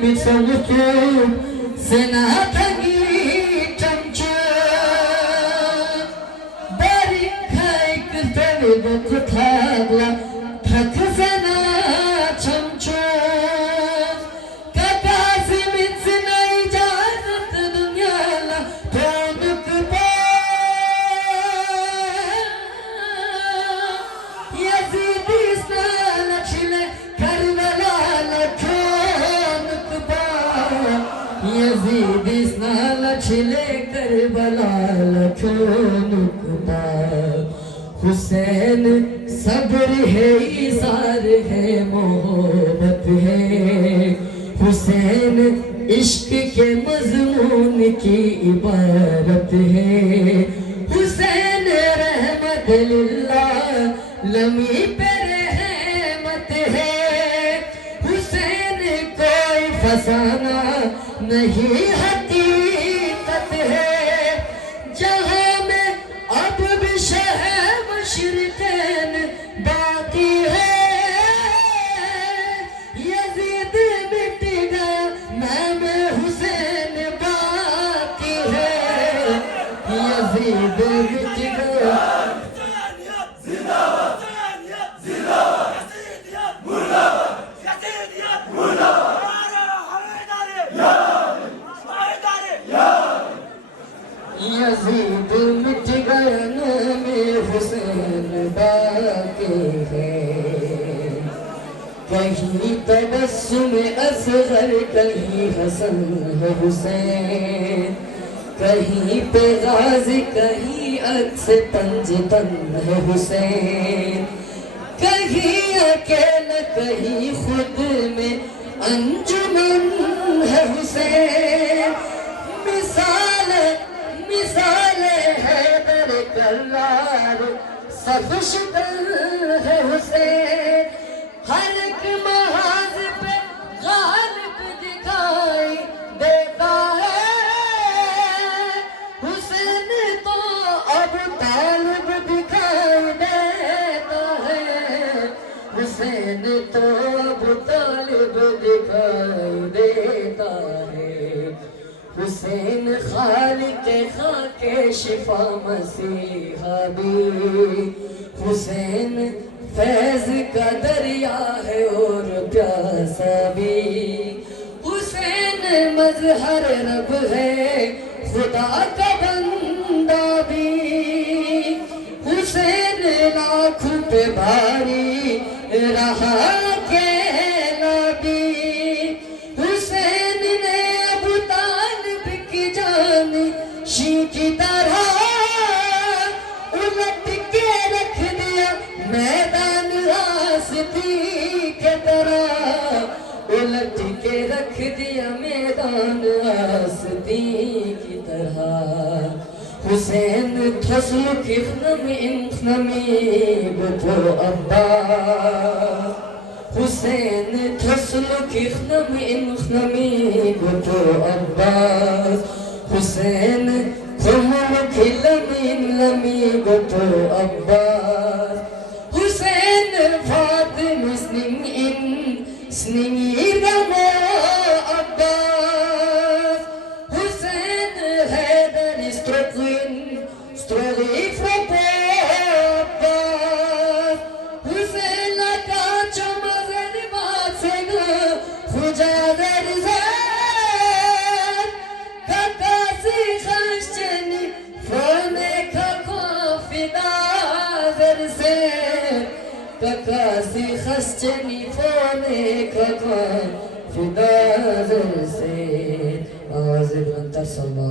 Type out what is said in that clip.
mitsamutu senatagi tamcha bari khaik tare bokthagla thakzana chamcha kakasi mitsna ijazat dunyala produk pa yazidi snala chile karvala یزید اسنا چھلے کربلا لکھونکتا حسین صبر ہے ایثار ہے محبت ہے حسین عشق کے مضمون کی عبارت ہے حسین رحمت للعالمین پہ رحمت ہے حسین کوئی فسانہ نہیں حقیقت ہے جہاں میں اب بھی شہ مشرقین باقی ہے یزید مٹ گیا نام حسین باقی ہے یزید مٹ گیا یزید مٹ گیا نام حسین باقی ہے کہیں تبسم اصغر کہیں حسن ہے حسین کہیں پہ غازی کہیں عکس پنجتن ہے حسین کہیں اکیلا کہیں خود میں انجمن ہے حسین مثال حیدر کرار سب شکل ہے حسین ہر ایک محاذ پہ غالب دکھائی دیتا ہے حسین تو اب طالب دکھائی دیتا ہے حسین تو اب طالب دکھائی دیتا ہے حسین خالق خاک شفا مسیحا بھی حسین فیض کا دریا ہے اور پیاسا بھی حسین مظہر رب ہے خدا کا بندہ بھی حسین لاکھوں پہ بھاری رہا اکیلا بھی حسین نے شی کی طرح الٹ کے رکھ دیا میدان راستی کے طرح الٹ کے رکھ دیا میدان راستی کی طرح حسین تھسلک اخنمی بتو عباس حسین تھسلک اخنمی بتو عباس حسین خملک لمی بتو عباس حسین فاطم سننگی رمو عباس حسین حیدر ستروغی فرپو عباس حسین لکا چمزن باسن خجادر زن کاسی خسچنی فونے کھکا فدا زر سے آواز بلند تر سلمان